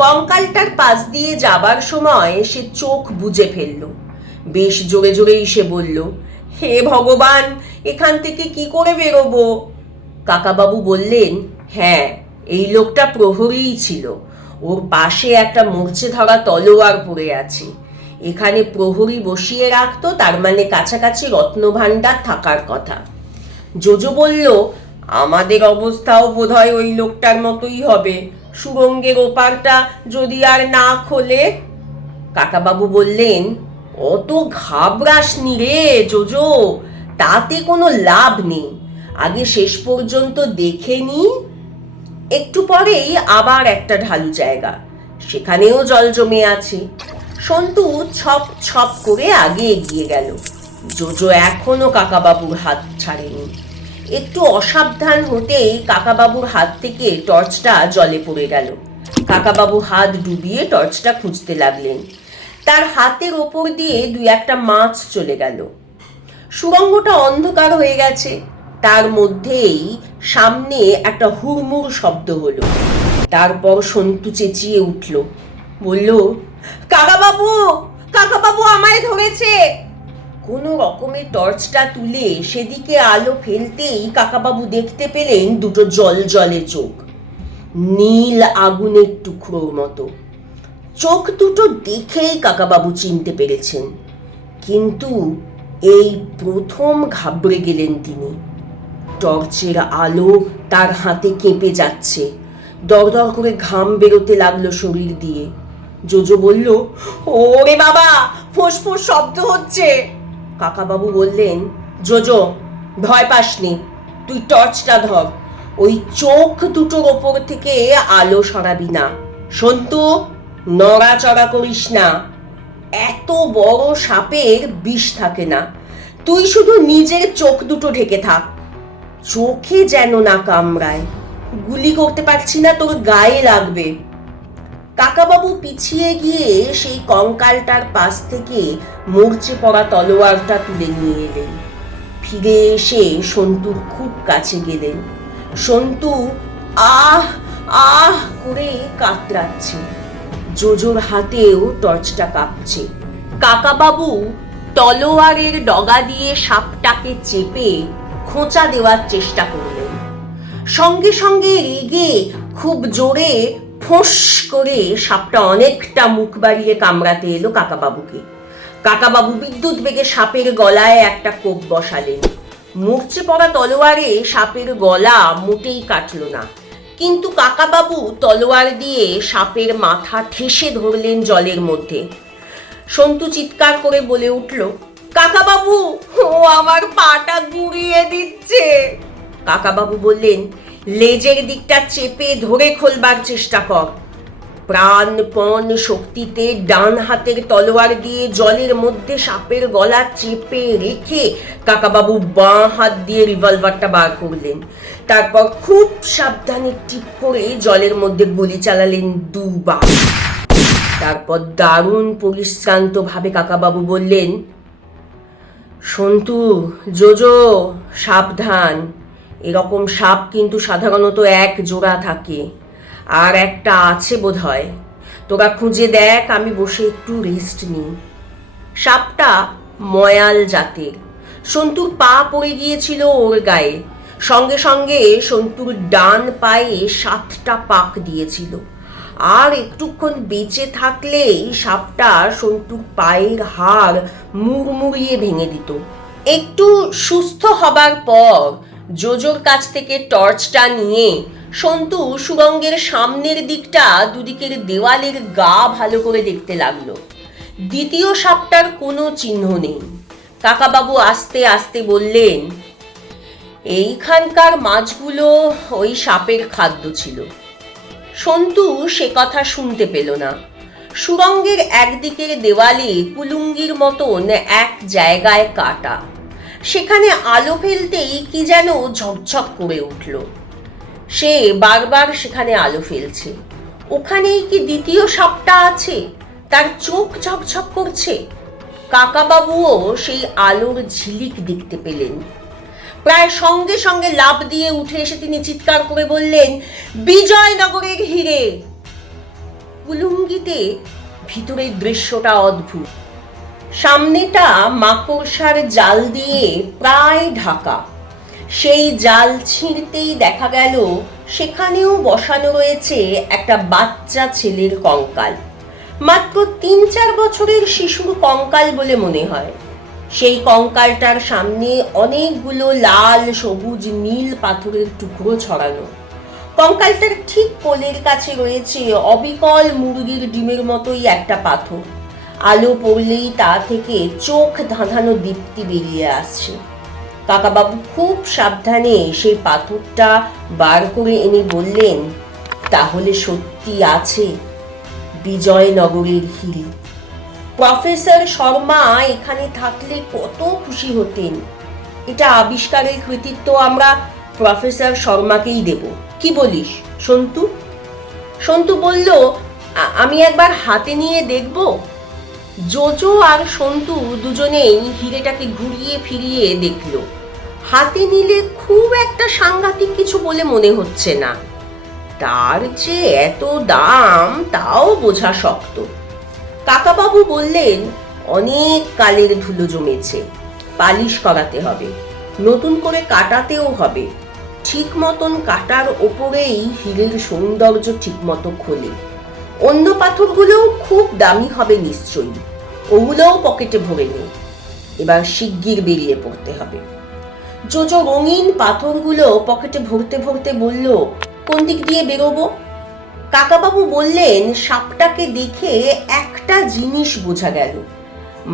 কঙ্কালটার পাশ দিয়ে যাবার সময় সে চোখ বুজে ফেলল। বেশ জোরে জোরেই সে বলল, হে ভগবান, এখান থেকে কি করে বেরোবো? কাকাবাবু বললেন, হ্যাঁ, এই লোকটা প্রহরীই ছিল, ওর পাশে একটা মরচে ধরা তলোয়ার পড়ে আছে। এখানে প্রহরী বসিয়ে রাখতো, তার মানে কাছাকাছি রত্নভাণ্ডার থাকার কথা। জোজো বলল, আমাদের অবস্থাও বোধহয় ওই লোকটার মতোই হবে, সুড়ঙ্গের ওপারটা যদি আর না খোলে। কাকাবাবু বললেন, অত ঘাবড়াসনি রে জোজো, তাতে কোনো লাভ নেই, আগে শেষ পর্যন্ত দেখে নি। একটু পরেই আবার একটা ঢালু জায়গা, সেখানেও জল জমে আছে। সন্তু ছপ ছপ করে আগে এগিয়ে গেল। জোজো এখনো কাকাবাবুর হাত ছাড়েনি। একটু অসাবধান হতেই কাকাবাবুর হাত থেকে টর্চটা জলে পড়ে গেল। কাকাবাবু হাত ডুবিয়ে টর্চটা খুঁজতে লাগলেন। তার হাতের ওপর দিয়ে 2-1টা মাছ চলে গেল। সুড়ঙ্গটা অন্ধকার হয়ে গেছে, তার মধ্যেই সামনে একটা হুড়মুড় শব্দ হলো। তারপর সন্তু চেঁচিয়ে উঠল, বলল, কাকাবাবু, কাকাবাবু আমায় ধরেছে। কোনো রকমের টর্চটা তুলে সেদিকে আলো ফেলতেই কাকাবাবু দেখতে পেলেন দুটো জলজলে চোখ, নীল আগুনের টুকরোর মতো। চোখ দুটো দেখেই কাকাবাবু চিনতে পেরেছেন, কিন্তু এই প্রথম ঘাবড়ে গেলেন তিনি। টর্চের আলো তার হাতে কেঁপে যাচ্ছে, দরদর করে ঘাম বেরোতে লাগলো শরীর দিয়ে। জোজো বলল, ওরে বাবা, ফোঁস ফোঁস শব্দ হচ্ছে। কাকাবাবু বললেন, জোজো ভয় পাসনি, তুই টর্চটা ধর, ওই চোখ দুটোর ওপর থেকে আলো সরাবি না। সন্তু, নড়াচড়া করিস না, এত বড় সাপের বিষ থাকে না, তুই শুধু নিজের চোখ দুটো ঢেকে থাক, চোখে যেন না কামড়ায়, গুলি করতে পারছি না, তোর গায়ে লাগবে। কাকাবাবু পিছিয়ে গিয়ে সেই কঙ্কালটার পাশ থেকে মরচে পড়া তলোয়ারটা তুলে নিয়ে এলেন। ফিরে এসে সন্তুর খুব কাছে গেলেন। সন্তু আহ আহ করে কাতরাচ্ছে, জোজোর হাতেও টর্চটা কাঁপছে। কাকাবাবু তলোয়ারের ডগা দিয়ে সাপটাকে চেপে খোঁচা দেওয়ার চেষ্টা করলেন। সঙ্গে সঙ্গে রেগে খুব জোরে ফোঁস করে সাপটা অনেকটা মুখ বাড়িয়ে কামড়াতে এলো কাকাবাবুকে। কাকাবাবু বিদ্যুৎ বেগে সাপের গলায় একটা কোপ বসালেন। মরচে পড়া তলোয়ারে সাপের গলা মোটেই কাটল না, কিন্তু কাকাবাবু তলোয়ার দিয়ে সাপের মাথা ঠেসে ধরলেন জলের মধ্যে। সন্তু চিৎকার করে বলে উঠল, কাকাবাবু, ও আমার পাটা গুঁড়িয়ে দিচ্ছে। কাকাবাবু বললেন, লেজের দিকটা চেপে ধরে খোলবার চেষ্টা কর। প্রাণপণ শক্তিতে ডান হাতের তলোয়ার দিয়ে জলের মধ্যে সাপের গলা চেপে রেখে কাকাবাবু বাঁ হাত দিয়ে রিভলভারটা বার করলেন। তারপর খুব সাবধানে টিপ করে জলের মধ্যে গুলি চালালেন দুবার। তারপর দারুণ পরিশ্রান্ত ভাবে কাকাবাবু বললেন, সন্তু, জোজো সাবধান, এরকম সাপ কিন্তু সাধারণত এক জোড়া থাকে, আর একটা আছে বোধহয়, তোরা খুঁজে দেখ, আমি বসে একটু রেস্ট নিই। সাপটা ময়াল জাতের। সন্তুর পা পড়ে গিয়েছিল ওর গায়ে, সঙ্গে সঙ্গে সন্তুর ডান পায়ে 7টা পাক দিয়েছিল, আর একটুক্ষণ বেঁচে থাকলেই সাপটা সন্তুর পায়ের হাড় মুড়মুড়িয়ে ভেঙে দিত। একটু সুস্থ হবার পর জোজোর কাছ থেকে টর্চটা নিয়ে সন্তু সুরঙ্গের সামনের দিকটা, দুদিকের দেওয়ালের গা ভালো করে দেখতে লাগলো। দ্বিতীয় সাপটার কোনো চিহ্ন নেই। কাকাবাবু আস্তে আস্তে বললেন, এইখানকার মাছগুলো ওই সাপের খাদ্য ছিল। সন্তু সে কথা শুনতে পেল না। সুরঙ্গের একদিকের দেওয়ালে কুলুঙ্গির মতন এক জায়গায় কাটা, সেখানে আলো ফেলতেই কি যেন ঝকঝক করে উঠল। সে বারবার সেখানে আলো ফেলছে। ওখানেই কি দ্বিতীয় সাপটা আছে? তার চোখ ঝকঝক করছে। কাকাবাবুও সেই আলোর ঝিলিক দেখতে পেলেন। প্রায় সঙ্গে সঙ্গে লাফ দিয়ে উঠে এসে তিনি চিৎকার করে বললেন, বিজয়নগরের হিরে। কুলুঙ্গিতে ভিতরের দৃশ্যটা অদ্ভুত। সামনেটা মাকড়সার জাল দিয়ে প্রায় ঢাকা। সেই জাল ছিঁড়তেই দেখা গেল সেখানেও বসানো রয়েছে একটা বাচ্চা ছেলের কঙ্কাল, মাত্র 3-4 বছরের শিশুর কঙ্কাল বলে মনে হয়। সেই কঙ্কালটার সামনে অনেকগুলো লাল, সবুজ, নীল পাথরের টুকরো ছড়ানো। কঙ্কালটার ঠিক কোলের কাছে রয়েছে অবিকল মুরগির ডিমের মতোই একটা পাথর। আলো পড়লেই তা থেকে চোখ ধাঁধানো দীপ্তি বেরিয়ে আসছে। কাকাবাবু খুব সাবধানে সেই পাথরটা বার করে এনে বললেন, তাহলে সত্যি আছে বিজয়নগরের হিরে। প্রফেসর শর্মা এখানে থাকলে কত খুশি হতেন। এটা আবিষ্কারের কৃতিত্ব আমরা প্রফেসর শর্মাকেই দেব, কি বলিস সন্তু? সন্তু বলল, আমি একবার হাতে নিয়ে দেখব। জোজো আর সন্তু দুজনেই হিরেটাকে ঘুরিয়ে ফিরিয়ে দেখল। হাতে নিলে খুব একটা সাংঘাতিক কিছু বলে মনে হচ্ছে না, তার যে এত দাম তাও বোঝা শক্ত। কাকাবাবু বললেন, অনেক কালের ধুলো জমেছে, পালিশ করাতে হবে, নতুন করে কাটাতেও হবে। ঠিক মতন কাটার ওপরেই হীরের সৌন্দর্য ঠিক মতো খোলে। অন্য পাথরগুলোও খুব দামি হবে নিশ্চয়ই, ওগুলোও পকেটে ভরে নে, এবার শিগগির বেরিয়ে পড়তে হবে। জোজো রঙিন পাথরগুলো পকেটে ভরতে ভরতে বলল, কোন দিক দিয়ে বেরোবো? কাকাবাবু বললেন, সাপটাকে দেখে একটা জিনিস বোঝা গেল,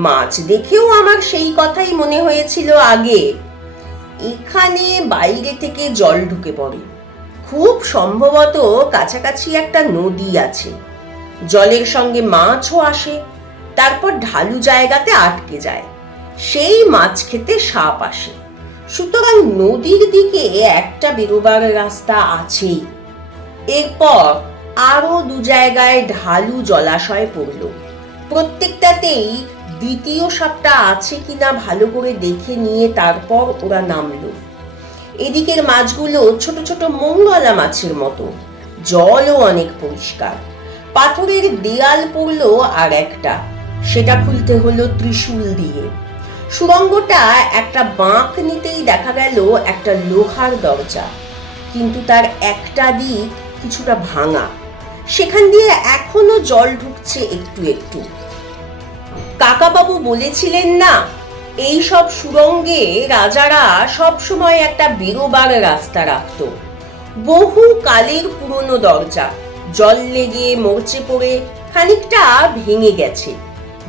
মাছ দেখেও আমার সেই কথাই মনে হয়েছিল আগে। এখানে বাইরে থেকে জল ঢুকে পড়ে, খুব সম্ভবত কাছাকাছি একটা নদী আছে। জলের সঙ্গে মাছও আসে, তারপর ঢালু জায়গাতে আটকে যায়, সেই মাছ খেতে সাপ আসে। সুতরাং নদীর দিকে একটা বেরোবার রাস্তা আছেই। এরপর আরো 2 জায়গায় ঢালু জলাশয় পড়ল। প্রত্যেকটাতেই দ্বিতীয় সাপটা আছে কিনা ভালো করে দেখে নিয়ে তারপর ওরা নামলো। এদিকের মাছগুলো ছোট ছোট মৌরলা মাছের মতো, জলও অনেক পরিষ্কার। পাথরের দেয়াল পড়লো আর একটা, সেটা খুলতে হলো ত্রিশূল দিয়ে। সুড়ঙ্গটা একটা বাঁক নিতেই দেখা গেল একটা লোহার দরজা, কিন্তু তার একটা দিক কিছুটা ভাঙা, সেখান দিয়ে এখনো জল ঢুকছে একটু একটু। কাকাবাবু বলেছিলেন না, এই সব সুড়ঙ্গে রাজারা সব সময় একটা বেরোবার রাস্তা রাখত। বহু কালের পুরনো দরজা, জল লেগে মরচে পড়ে খানিকটা ভেঙে গেছে।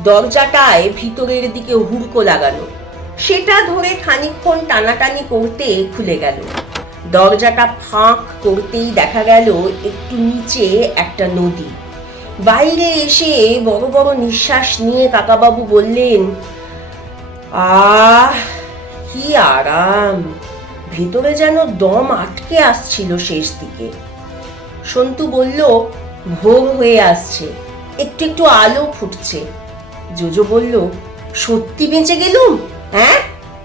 দরজাটায় ভিতরের দিকে হুড়কো লাগানো, সেটা ধরে খানিকক্ষণ টানাটানি করতে খুলে গেল। দরজাটা ফাঁক করতেই দেখা গেল একটু নিচে একটা নদী। বাইরে এসে বড় বড় নিঃশ্বাস নিয়ে কাকাবাবু বললেন, আহ কি আরাম! ভেতরে যেন দম আটকে আসছিল শেষ দিকে। সন্তু বলল, ভোর হয়ে আসছে, একটু একটু আলো ফুটছে। জোজো বলল, সত্যি বেঁচে গেলুম? হ্যাঁ,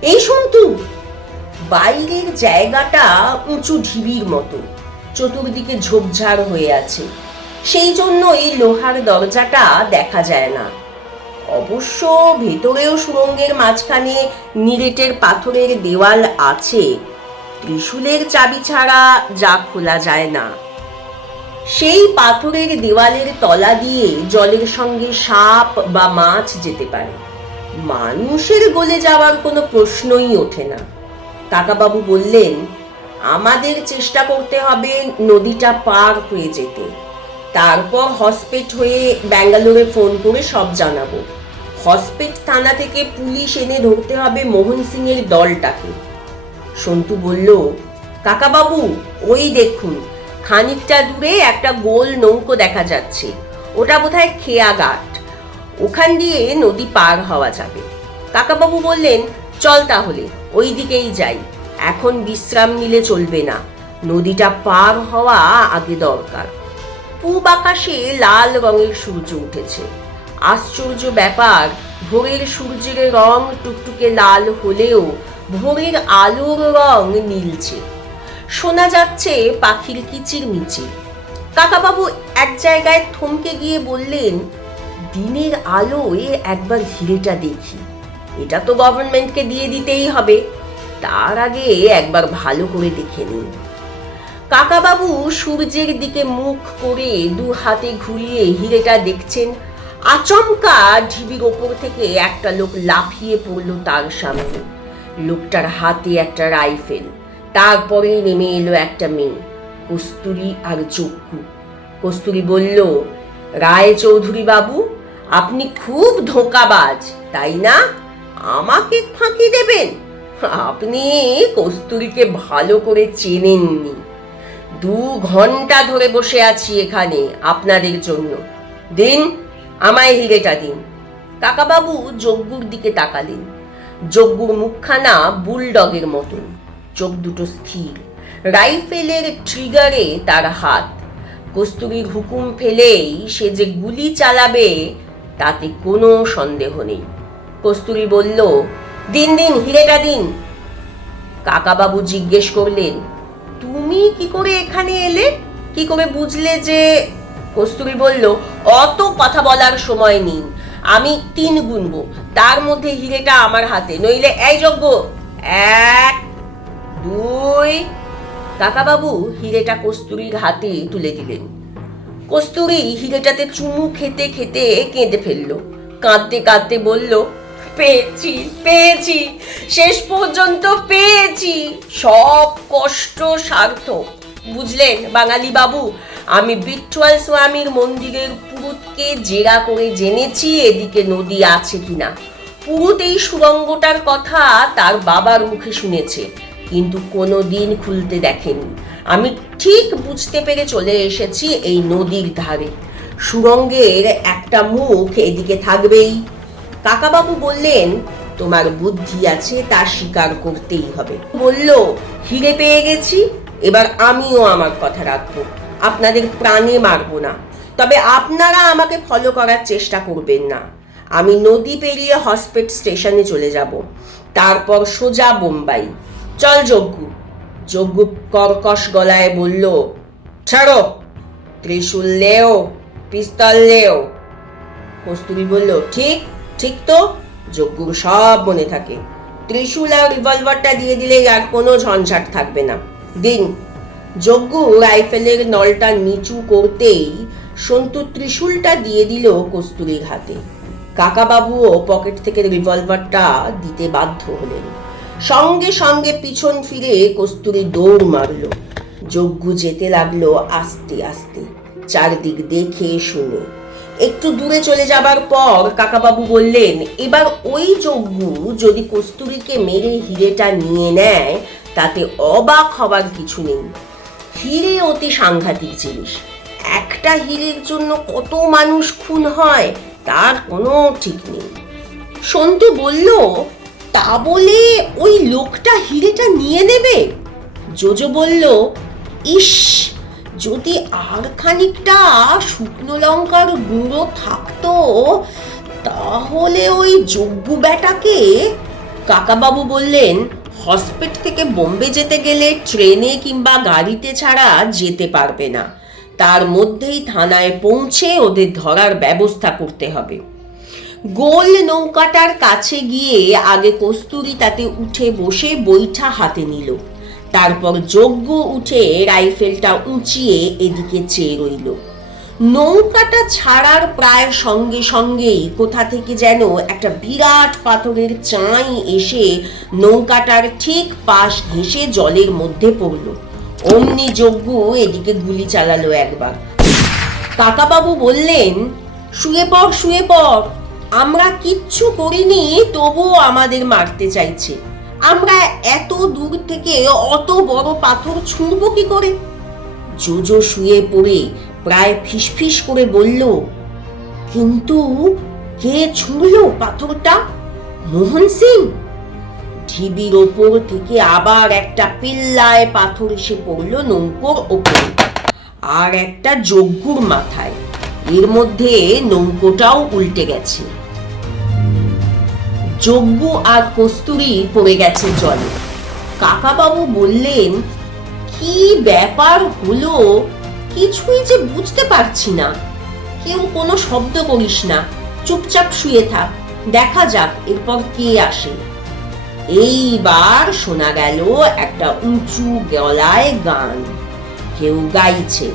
এই সন্তু। বাইরের জায়গাটা উঁচু ঢিবির মতো, চতুর্দিকে ঝোপঝাড় হয়ে আছে, সেই জন্য এই লোহার দরজাটা দেখা যায় না। অবশ্য ভেতরেও সুড়ঙ্গের মাঝখানে নিরেটের পাথরের দেওয়াল আছে, ত্রিশূলের চাবি ছাড়া যা খোলা যায় না। সেই পাথরের দেওয়ালের তলা দিয়ে জলের সঙ্গে সাপ বা মাছ যেতে পারে, মানুষের গলে যাওয়ার কোনো প্রশ্নই ওঠে না। কাকাবাবু বললেন, আমাদের চেষ্টা করতে হবে নদীটা পার হয়ে যেতে, তারপর হসপেট হয়ে ব্যাঙ্গালোরে ফোন করে সব জানাবো। হসপেট থানা থেকে পুলিশ এনে ধরতে হবে মোহন সিং এর দলটাকে। সন্তু বলল, কাকাবাবু ওই দেখুন, খানিকটা দূরে একটা গোল নৌকো দেখা যাচ্ছে, ওটা বোধহয় খেয়াঘাট, ওখান দিয়ে নদী পার হওয়া যাবে। কাকাবাবু বললেন, চল তাহলে ওই দিকেই যাই, এখন বিশ্রাম নিলে চলবে না, নদীটা পার হওয়া আগে দরকার। পূব আকাশে লাল রঙের সূর্য উঠেছে। আশ্চর্য ব্যাপার, ভোরের সূর্যের রং টুকটুকে লাল হলেও ভোরের আলোর রং নীলছে। শোনা যাচ্ছে পাখির কিচিরমিচির। কাকাবাবু এক জায়গায় থমকে গিয়ে বললেন, দিনের আলোয় একবার হিরেটা দেখি, এটা তো গভর্নমেন্টকে দিয়ে দিতেই হবে, তার আগে একবার ভালো করে দেখে নিন। কাকাবাবু সূর্যের দিকে মুখ করে 2 হাতে ঘুরিয়ে হিরেটা দেখছেন। আচমকা ঢিবির ওপর থেকে একটা লোক লাফিয়ে পড়ল তার সামনে। লোকটার হাতে একটা রাইফেল, তারপরে নেমে এলো একটা মেয়ে, কস্তুরী আর চক্ষু। কস্তুরী বলল, রায় চৌধুরী বাবু, আপনি খুব ধোঁকাবাজ, তাই না? আমাকে ফাঁকি দেবেন? আপনি কস্তুরীকে ভালো করে চেনেননি। 2 ঘন্টা ধরে বসে আছি এখানে আপনাদের জন্য, দিন আমায় হিরেটা দিন। কাকাবাবু যজ্ঞুর দিকে তাকালেন। যজ্ঞুর মুখখানা বুলডগের মতন, চোখ দুটো স্থির, রাইফেলের ট্রিগারে তার হাত। কস্তুরীর হুকুম ফেলেই সে যে গুলি চালাবে তাতে কোনো সন্দেহ নেই। কস্তুরী বলল, দিন দিন হিরেটা দিন। কাকাবাবু জিজ্ঞেস করলেন, তুমি কি করে এখানে এলে, কি করে বুঝলে যে? কস্তুরী বলল, অত কথা বলার সময় নেই, আমি 3 গুনবো, তার মধ্যে হিরেটা আমার হাতে, নইলে এই যজ্ঞ 1 2। কাকাবাবু হিরেটা কস্তুরীর হাতে তুলে দিলেন। কস্তুরী হিরেটাতে চুমু খেতে খেতে কেঁদে ফেলল। কাঁদতে কাঁদতে বলল, পেয়েছি পেয়েছি, শেষ পর্যন্ত পেয়েছি, সব কষ্ট সার্থক। বুঝলেন বাঙালি বাবু, আমি বিট্ঠল স্বামীর মন্দিরের পুরুতকে জেরা করে জেনেছি এদিকে নদী আছে কিনা। পুরুত এই সুড়ঙ্গটার কথা তার বাবার মুখে শুনেছে, কিন্তু কোনোদিন খুলতে দেখেনি। আমি ঠিক বুঝতে পেরে চলে এসেছি এই নদীর ধারে। সুড়ঙ্গের একটা মুখ এদিকে থাকবেই। কাকাবাবু বললেন, তোমার বুদ্ধি আছে তা স্বীকার করতেই হবে। বলল, হিরে পেয়ে গেছি, এবার আমিও আমার কথা রাখবো, আপনাদের প্রাণে মারবো না, তবে আপনারা আমাকে ফলো করার চেষ্টা করবেন না। আমি নদী পেরিয়ে হসপিট স্টেশনে চলে যাব, তারপর সোজা বোম্বাই। চল যজ্ঞু। যজ্ঞু কর্কশ গলায় বলল, ছাড়ো, ত্রিশূল লেও, পিস্তল লেও। কস্তুরী বলল, ঠিক ঠিক তো, যজ্ঞুর সব মনে থাকে। ত্রিশূল আর রিভলভারটা দিয়ে দিলে আর কোনো ঝঞ্ঝাট থাকবে না। দিন। যজ্ঞু রাইফেলের নলটা নিচু করতেই সন্তু ত্রিশূলটা দিয়ে দিল কস্তুরীর হাতে। কাকাবাবুও পকেট থেকে রিভলভারটা দিতে বাধ্য হলেন। সঙ্গে সঙ্গে পিছন ফিরে কস্তুরী দৌড় মারল। যজ্ঞু যেতে লাগলো আস্তে আস্তে, চারদিক দেখে শুনে। একটু দূরে চলে যাবার পর কাকাবাবু বললেন, এবার ওই যজ্ঞু যদি কস্তুরীকে মেরে হিরেটা নিয়ে নেয় তাতে অবাক হবার কিছু নেই। হিরে অতি সাংঘাতিক জিনিস, একটা হিরের জন্য কত মানুষ খুন হয় তার কোনো ঠিক নেই। সন্তু বলল, তা বলে ওই লোকটা হিরেটা নিয়ে নেবে? জোজো বলল, ইস, যদি আর খানিকটা শুকনো লঙ্কার গুঁড়ো থাকতো তাহলে ওই যজ্ঞু বেটাকে। কাকাবাবু বললেন, হসপিটাল থেকে বোম্বে যেতে গেলে ট্রেনে কিংবা গাড়িতে ছাড়া যেতে পারবে না, তার মধ্যেই থানায় পৌঁছে ওদের ধরার ব্যবস্থা করতে হবে। গোল নৌকাটার কাছে গিয়ে আগে কস্তুরী তাতে উঠে বসে বৈঠা হাতে নিল, তারপর যজ্ঞ উঠে রাইফেলটা উঁচিয়ে এদিকে চেয়ে রইল। নৌকাটা ছাড়ার প্রায় সঙ্গে সঙ্গেই কোথা থেকে যেন একটা বিরাট পাথরের চাঁই এসে নৌকাটার ঠিক পাশ ঘেঁষে জলের মধ্যে পড়ল। অমনি যজ্ঞ এদিকে গুলি চালালো একবার। কাকাবাবু বললেন, শুয়ে পড়, শুয়ে পড়, আমরা কিচ্ছু করিনি তবুও আমাদের মারতে চাইছে। আমরা এত দূর থেকে অত বড় পাথর ছুঁড়ব কি করে? জোজো শুয়ে পড়ে প্রায় ফিসফিস করে বলল, কিন্তু কে ছুঁড়ল পাথরটা? মোহন সিং। ঢিবির ওপর থেকে আবার একটা পিল্লায় পাথর এসে পড়ল নৌকোর ওপর, আর একটা যজ্ঞুর মাথায়। এর মধ্যে নৌকোটাও উল্টে গেছে। যজ্ঞ আর কস্তুরী পড়ে গেছে জলে। কাকাবাবু বললেন, কি ব্যাপার হলো কিছুই যে বুঝতে পারছি না। কেউ কোনো শব্দ করিস না, চুপচাপ শুয়ে থাক, দেখা যাক এরপর কে আসে। এইবার শোনা গেল একটা উঁচু গলায় গান। কেউ গাইছে,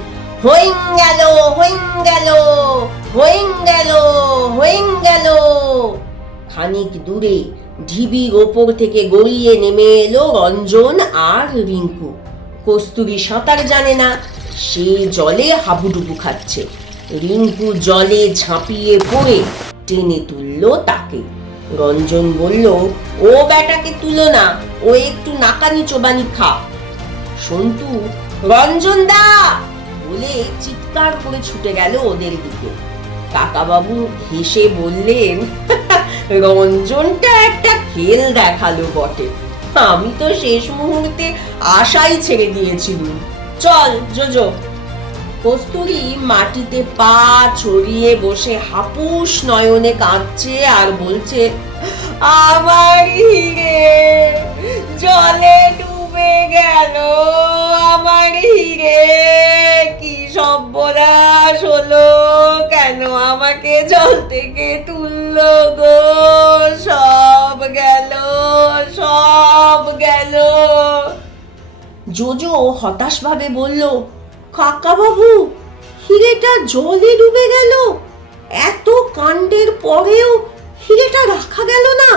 হইং গেল, হইং গেল, হইং গেল, হইং গেল। খানিক দূরে ঢিবির ওপর থেকে গড়িয়ে নেমে এলো রঞ্জন আর রিঙ্কু। কস্তুরী সাঁতার জানে না, সে জলে হাবুডুবু খাচ্ছে। রিঙ্কু জলে ঝাঁপিয়ে পড়ে টেনে তুলল তাকে। রঞ্জন বলল, ও বেটাকে তুলো না, ও একটু নাকানি চোবানি খা। সন্তু, রঞ্জন দা বলে চিৎকার করে ছুটে গেল ওদের দিকে। কাকাবাবু হেসে বললেন, রঞ্জনটা একটা খেল দেখালো বটে, আমি তো শেষ মুহূর্তে আশাই ছেড়ে দিয়েছিলাম। চল জোজো। কস্তুরী মাটিতে পা ছড়িয়ে বসে হাপুস নয়নে কাঁদছে আর বলছে, আমার হিরে জলে ডুবে গেল, আমার হিরে, কি সর্বনাশ হলো, কেন আমাকে জল থেকে তুললো গো, সব গেল, সব গেল। জোজো হতাশ ভাবে বলল, কাকাবাবু, হিরেটা জলে ডুবে গেল, এত কাণ্ডের পরেও হিরেটা রাখা গেল না।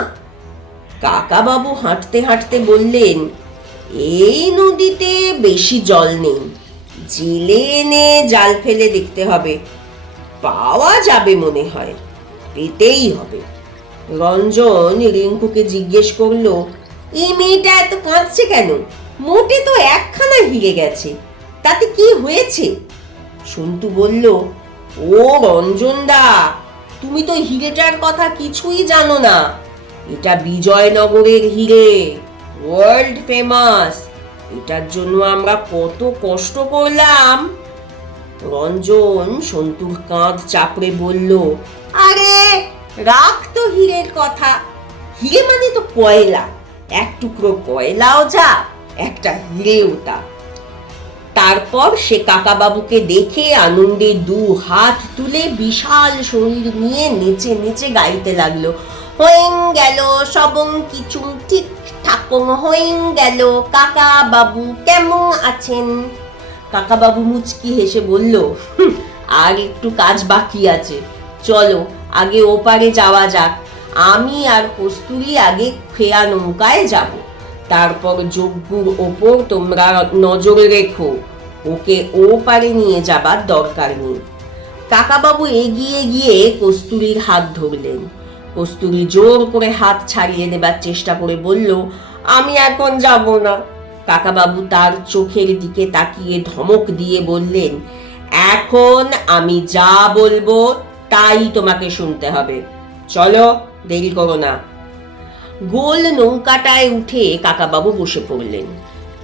কাকাবাবু হাঁটতে হাঁটতে বললেন, এই নদীতে বেশি জল নেই, জেলে এনে জাল ফেলে দেখতে হবে, পাওয়া যাবে মনে হয়, পেতেই হবে। রঞ্জন রিঙ্কুকে জিজ্ঞেস করলো, এই মেয়েটা এত কাঁদছে কেন? মোটে তো একখানা হিরে গেছে, তাতে কি হয়েছে? সন্তু বলল, ও রঞ্জন দা, তুমি তো হিরেটার কথা কিছুই জানো না। এটা বিজয়নগরের হিরে, ওয়ার্ল্ড ফেমাস। এটার জন্য আমরা কত কষ্ট করলাম। রঞ্জন সন্তুর কাঁধ চাপড়ে বলল, আরে রাখ তো হিরের কথা, হিরে মানে তো কয়লা, এক টুকরো কয়লাও যা, একটা হিরেও তা। তারপর সে কাকাবাবুকে দেখে আনন্দে দু হাত তুলে বিশাল শরীর নিয়ে নেচে নেচে গাইতে লাগলো, হইং গেল সবং কিছু ঠিক ঠাকুর হইং গেল, কাকা বাবু কেমন আছেন? কাকাবাবু মুচকি হেসে বলল, আর একটু কাজ বাকি আছে, চলো আগে ওপারে যাওয়া যাক। আমি আর কস্তুরী আগে খেয়া নৌকায় যাব, তারপর যজ্ঞুর ওপর তোমরা নজরে রেখো, ওকে ও পারে নিয়ে যাবার দরকার নেই। কাকাবাবু এগিয়ে গিয়ে কস্তুরীর হাত ধরলেন। কস্তুরী জোর করে হাত ছাড়িয়ে নেবার চেষ্টা করে বলল, আমি এখন যাব না। কাকাবাবু তার চোখের দিকে তাকিয়ে ধমক দিয়ে বললেন, এখন আমি যা বলবো তাই তোমাকে শুনতে হবে, চলো দেরি করো না। গোল নৌকাটায় উঠে কাকাবাবু বসে পড়লেন।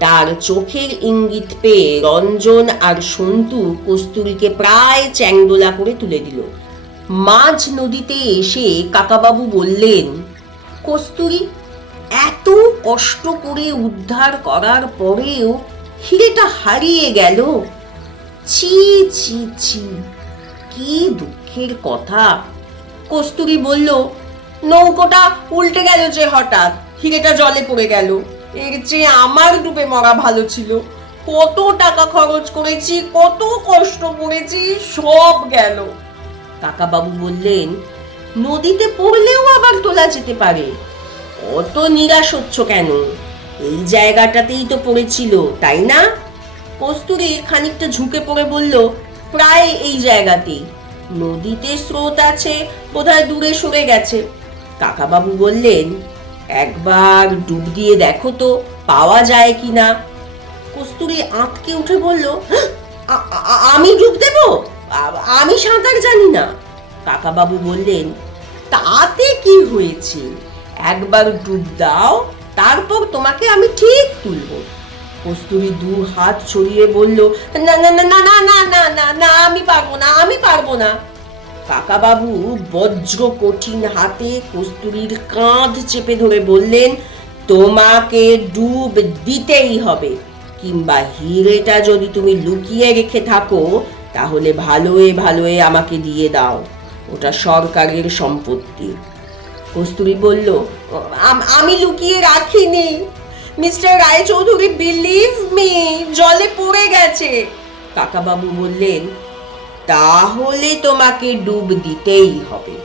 তার চোখের ইঙ্গিত পেয়ে রঞ্জন আর সন্তু কস্তুরীকে প্রায় চ্যাংদোলা করে তুলে দিল। মাঝ নদীতে এসে কাকাবাবু বললেন, কস্তুরী, এত কষ্ট করে উদ্ধার করার পরেও হিরেটা হারিয়ে গেল। ছি ছি ছি, কি দুঃখের কথা। কস্তুরী বলল, নৌকোটা উল্টে গেল যে হঠাৎ, হিরেটা জলে পড়ে গেল। এর চেয়ে আমার ডুবে মরা ভালো ছিল। কত টাকা খরচ করেছি, কত কষ্ট করেছি, সব গেল। কাকাবাবু বললেন, নদীতে পড়লেও আবার তোলা যেতে পারে, অত নিরাশ হচ্ছ কেন? এই জায়গাটাতেই তো পড়েছিল, তাই না? কস্তুরী খানিকটা ঝুঁকে পড়ে বলল, প্রায় এই জায়গাতেই। নদীতে স্রোত আছে, বোধহয় দূরে সরে গেছে। কাকাবাবু বললেন, একবার ডুব দিয়ে দেখো তো পাওয়া যায় কিনা। কস্তুরী আঁতকে উঠে বলল, আমি ডুব দেব? আমি সাঁতার জানি না। কাকাবাবু বললেন, তাতে কি হয়েছে, একবার ডুব দাও, তারপর তোমাকে আমি ঠিক তুলব। কস্তুরী দু হাত ছড়িয়ে বলল, না না না না না না না না না, আমি পারবো না, আমি পারবো না। কাকাবাবু বজ্র কঠিন হাতে কস্তুরীর কাঁধ চেপে ধরে বললেন, তোমাকে ডুব দিতেই হবে, কিংবা হিরেটা যদি তুমি লুকিয়ে রেখে থাকো তাহলে ভালোয় ভালোয় আমাকে দিয়ে দাও, ওটা সরকারের সম্পত্তি। কস্তুরী বলল, আমি লুকিয়ে রাখিনি মিস্টার রায়চৌধুরী, বিলিভ মি, জলে পড়ে গেছে। কাকাবাবু বললেন, তাহলে তোমাকে ডুব দিতেই হবে।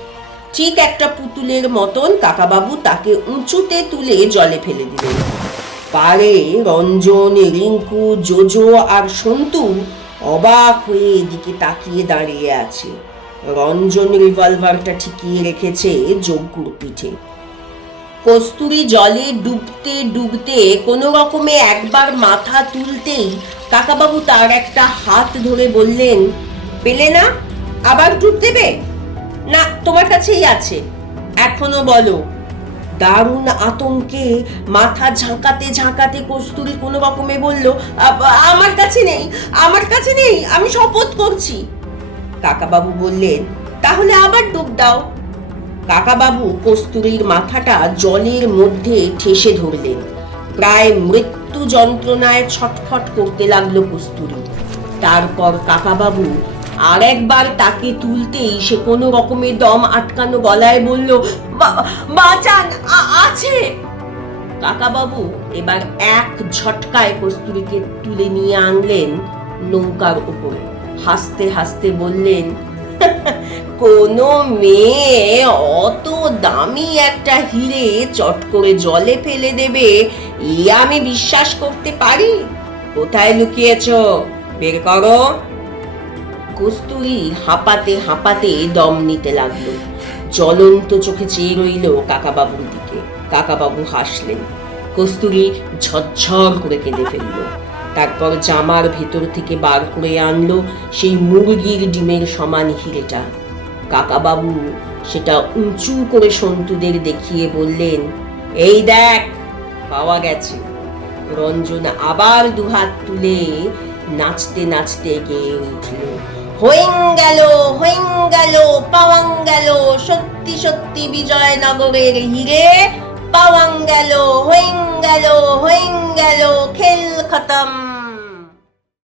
ঠিক একটা পুতুলের মতন কাকাবাবু তাকে উঁচুতে তুলে জলে ফেলে দিলেন। পারে রঞ্জন, রিঙ্কু, জোজো আর সন্তু অবাক হয়ে এদিকে তাকিয়ে দাঁড়িয়ে আছে। রঞ্জন রিভলভারটা ঠিকিয়ে রেখেছে যজ্ঞুর পিঠে। কস্তুরী জলে ডুবতে ডুবতে কোনো রকমে একবার মাথা তুলতেই কাকাবাবু তার একটা হাত ধরে বললেন, পেলে না? আবার ডুব দেবে? না, তোমার কাছেই আছে, এখনো বলো। দারুণ আতঙ্কে মাথা ঝাঁকাতে ঝাঁকাতে কস্তুরী কোনো রকমে বলল, আমার কাছে নেই, আমার কাছে নেই, আমি শপথ করছি। কাকাবাবু বললেন, তাহলে আবার ডুব দাও। কাকাবাবু কস্তুরীর মাথাটা জলের মধ্যে ঠেসে ধরলেন। প্রায় মৃত্যু যন্ত্রণায় ছটফট করতে লাগলো কস্তুরী। তারপর কাকাবাবু আর একবার তাকে তুলতেই সে কোনো রকমে দম আটকানো গলায় বলল, বাঁচান, আছে। কাকাবাবু এবার এক ঝটকায় কস্তুরীকে তুলে নিয়ে আনলেন নৌকার উপরে। হাসতে হাসতে বললেন, কোনো মেয়ে অত দামি একটা হিরে চট করে জলে ফেলে দেবে, এ আমি বিশ্বাস করতে পারি? কোথায় লুকিয়েছ? বের করো। কস্তুরী হাঁপাতে হাঁপাতে দম নিতে লাগলো। জ্বলন্ত চোখে চেয়ে রইল কাকাবাবুর দিকে। কাকাবাবু হাসলেন। কস্তুরী ঝরঝর করে কেঁদে ফেলল। তারপর জামার ভেতর থেকে বার করে আনলো সেই মুরগির ডিমের সমান হিরেটা। কাকাবাবু সেটা উঁচু করে সন্তুদের দেখিয়ে বললেন, এই দেখ, পাওয়া গেছে। রঞ্জন আবার দুহাত তুলে নাচতে নাচতে গেয়ে উঠল, হইং গেল, পাওয়াং গেল, সত্যি সত্যি বিজয়নগরের হিরে, পাওয়াং গেল, হইং গেল, খেল খতম।